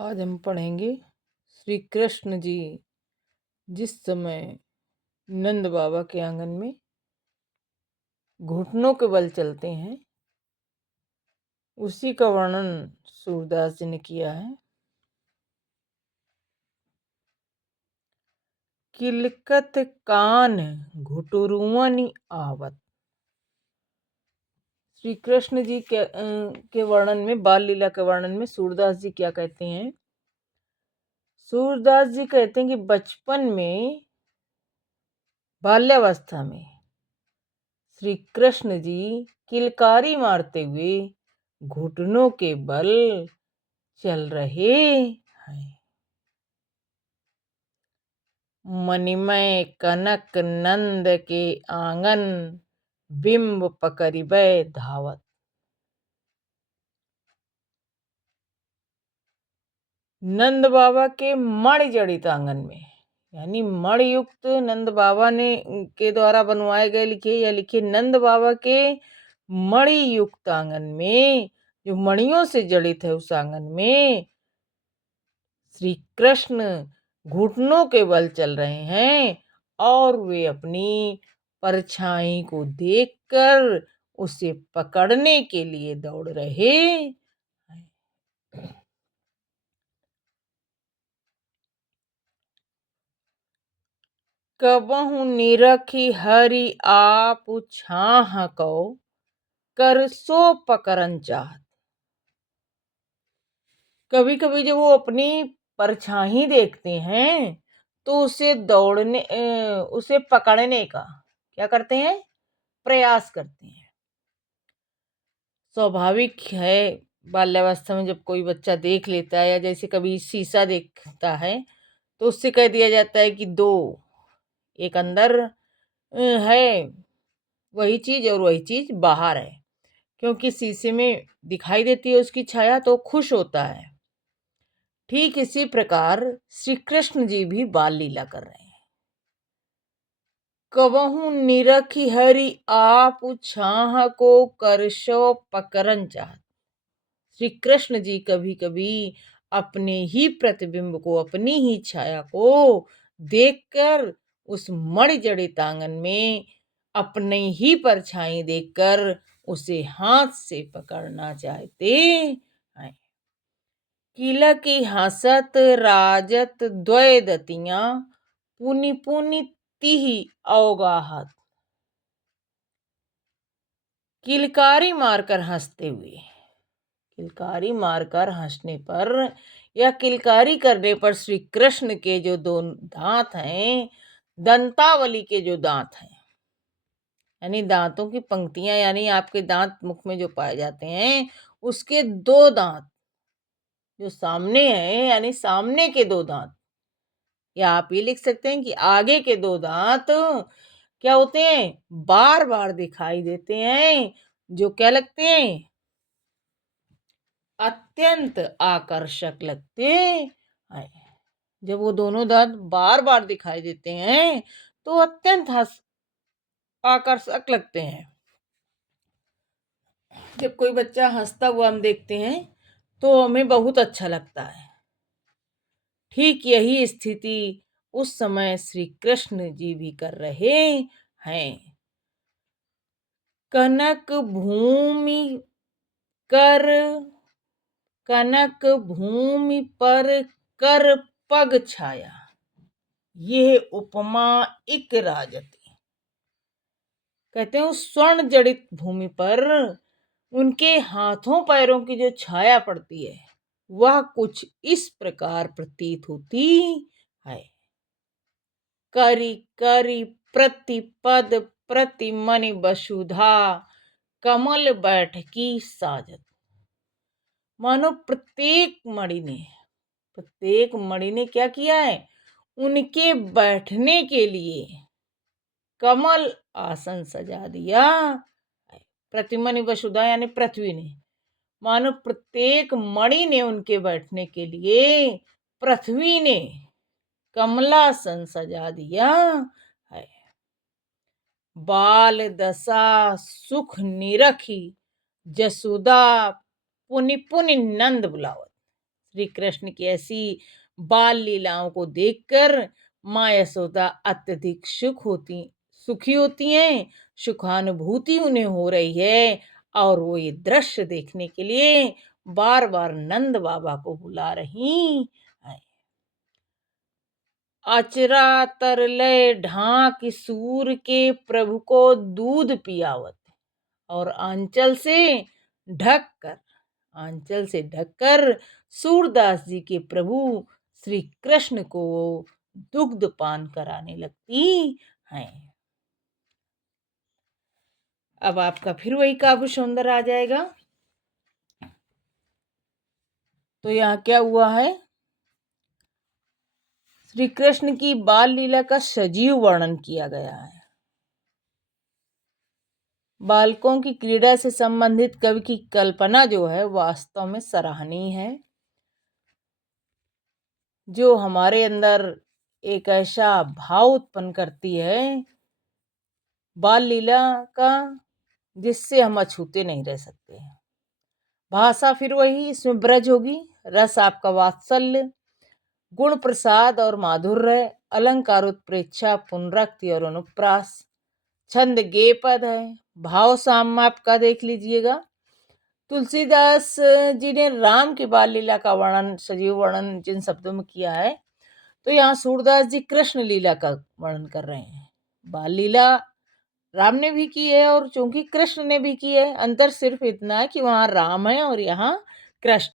आज हम पढ़ेंगे श्री कृष्ण जी जिस समय नंद बाबा के आंगन में घुटनों के बल चलते हैं, उसी का वर्णन सूरदास जी ने किया है। किलकत कान घुटुरुअनि आवत। श्री कृष्ण जी के वर्णन में, बाल लीला के वर्णन में सूरदास जी क्या कहते हैं? सूरदास जी कहते हैं कि बचपन में, बाल्यावस्था में श्री कृष्ण जी किलकारी मारते हुए घुटनों के बल चल रहे हैं। मणिमय कनक नंद के आंगन बिंब पकड़िबै धावत। नंद बाबा के मणि जड़ित आंगन में, यानी मणि युक्त नंद बाबा ने के द्वारा बनवाए गए लिखे नंद बाबा के मणि युक्त आंगन में, जो मणियों से जड़ित है, उस आंगन में श्री कृष्ण घुटनों के बल चल रहे हैं और वे अपनी परछाई को देखकर उसे पकड़ने के लिए दौड़ रहे हैं। कबहु निरखी हरि आप छाह को कर सो पकड़न चाहत। कभी कभी जब वो अपनी परछाई देखते हैं तो उसे पकड़ने का क्या करते हैं? प्रयास करते हैं। स्वाभाविक है, बाल्यावस्था में जब कोई बच्चा देख लेता है या जैसे कभी शीशा देखता है तो उससे कह दिया जाता है कि दो, एक अंदर है वही चीज और वही चीज बाहर है, क्योंकि शीशे में दिखाई देती है उसकी छाया तो खुश होता है। ठीक इसी प्रकार श्री कृष्ण जी भी बाल लीला कर रहे हैं। कबहु निरखी हरि आप छाह को करशो पकड़न चाहत। श्री कृष्ण जी कभी कभी अपने ही प्रतिबिंब को, अपनी ही छाया को देखकर उस मणि जड़ित आंगन में अपने ही परछाई देखकर उसे हाथ से पकड़ना चाहते हैं। किला की हंसत राजत द्वय दतियां पुनि पुनि तिहि अवगाहत। किलकारी मारकर हंसते हुए, किलकारी मारकर हंसने पर या किलकारी करने पर श्री कृष्ण के जो दो दांत हैं, दंतावली के जो दांत हैं, यानी दांतों की पंक्तियां, यानी आपके दांत मुख में जो पाए जाते हैं, उसके दो दांत जो सामने हैं, यानी सामने के दो दांत, या आप ये लिख सकते हैं कि आगे के दो दांत क्या होते हैं? बार बार दिखाई देते हैं, जो क्या लगते हैं? अत्यंत आकर्षक लगते हैं। जब वो दोनों दांत बार बार दिखाई देते हैं तो अत्यंत आकर्षक लगते हैं। जब कोई बच्चा हंसता हुआ हम देखते हैं तो हमें बहुत अच्छा लगता है। ठीक यही स्थिति उस समय श्री कृष्ण जी भी कर रहे हैं। कनक भूमि कर कनक भूमि पर कर पग छाया, यह उपमा इक राजती। कहते हैं उस स्वर्ण जड़ित भूमि पर उनके हाथों पैरों की जो छाया पड़ती है वह कुछ इस प्रकार प्रतीत होती है। करी करी प्रतिपद प्रतिमनि वसुधा कमल बैठकी साजत। मानो प्रत्येक मणि ने क्या किया है? उनके बैठने के लिए कमल आसन सजा दिया। प्रतिमनि वसुधा यानी पृथ्वी ने, मानो प्रत्येक मणि ने उनके बैठने के लिए पृथ्वी ने कमलासन सजा दिया है। बाल दशा सुख निरखी जसुदा पुनि पुनि नंद बुलावत। श्री कृष्ण की ऐसी बाल लीलाओं को देखकर माँ यशोदा अत्यधिक सुखी होती हैं, सुखानुभूति उन्हें हो रही है और वो ये दृश्य देखने के लिए बार बार नंद बाबा को बुला रही हैं। अचरा तरलय ढाक सूर के प्रभु को दूध पियावत और आंचल से ढककर सूरदास जी के प्रभु श्री कृष्ण को दुग्ध पान कराने लगती हैं। अब आपका फिर वही काव्य सौंदर्य आ जाएगा। तो यहाँ क्या हुआ है, श्री कृष्ण की बाल लीला का सजीव वर्णन किया गया है। बालकों की क्रीड़ा से संबंधित कवि की कल्पना जो है वास्तव में सराहनीय है, जो हमारे अंदर एक ऐसा भाव उत्पन्न करती है बाल लीला का, जिससे हम अछूते नहीं रह सकते हैं। भाषा फिर वही, इसमें ब्रज होगी, रस आपका वात्सल्य, गुण प्रसाद और माधुर्य, अलंकार उत्प्रेक्षा, पुनरुक्ति और अनुप्रास, छंद गे पद है, भाव साम्य आपका देख लीजिएगा। तुलसीदास जी ने राम की बाल लीला का वर्णन, सजीव वर्णन जिन शब्दों में किया है, तो यहाँ सूरदास जी कृष्ण लीला का वर्णन कर रहे हैं। बाल लीला राम ने भी की है और चूंकि कृष्ण ने भी की है, अंतर सिर्फ इतना है कि वहां राम है और यहाँ कृष्ण।